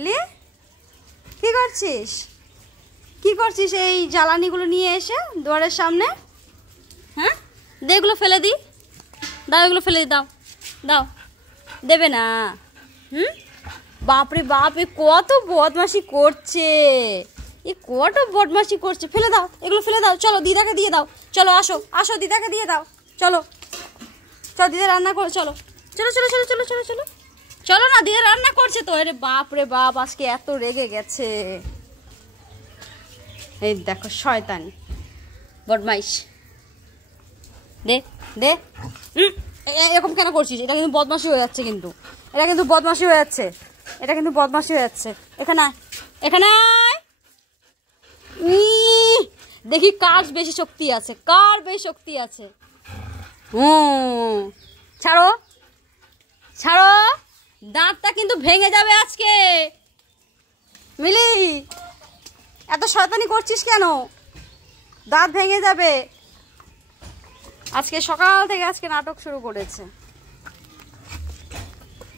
মিলি, কি করছিস? কি করছিস এই জ্বালানিগুলো নিয়ে এসে দুয়ারের সামনে? হ্যাঁ, দে এগুলো ফেলে দি। দাও, এগুলো ফেলে দি, দাও দাও। দেবে না? বাপরে বাপ, এ কত বদমাশি করছে, এ কত বদমাশি করছে। ফেলে দাও, এগুলো ফেলে দাও। চলো দিদাকে দিয়ে দাও। চলো আসো আসো, দিদাকে দিয়ে দাও। চলো চলো, দিদা রান্না করো। চলো চলো চলো চলো চলো চলো চলো চলো না, দিদা রান্না করছে তো। আরে বাপ রে বাপ, আজকে এত রেগে গেছে। এই দেখো শয়তানি বদমাইশ। দে দে। এরকম কেন করছিস? এটা কিন্তু বদমাশি হয়ে যাচ্ছে, কিন্তু এটা কিন্তু বদমাশি হয়ে যাচ্ছে, এটা কিন্তু বদমাশি হয়ে যাচ্ছে। এখানে আয়, এখানে আয়। দেখি কার বেশি শক্তি আছে, কার বেশি শক্তি আছে। ছাড়ো ছাড়ো, দাঁতটা কিন্তু ভেঙে যাবে আজকে। মিলি, এত শয়তানি করছিস কেন? দাঁত ভেঙে যাবে। আজকে সকাল থেকে আজকে নাটক শুরু করেছে।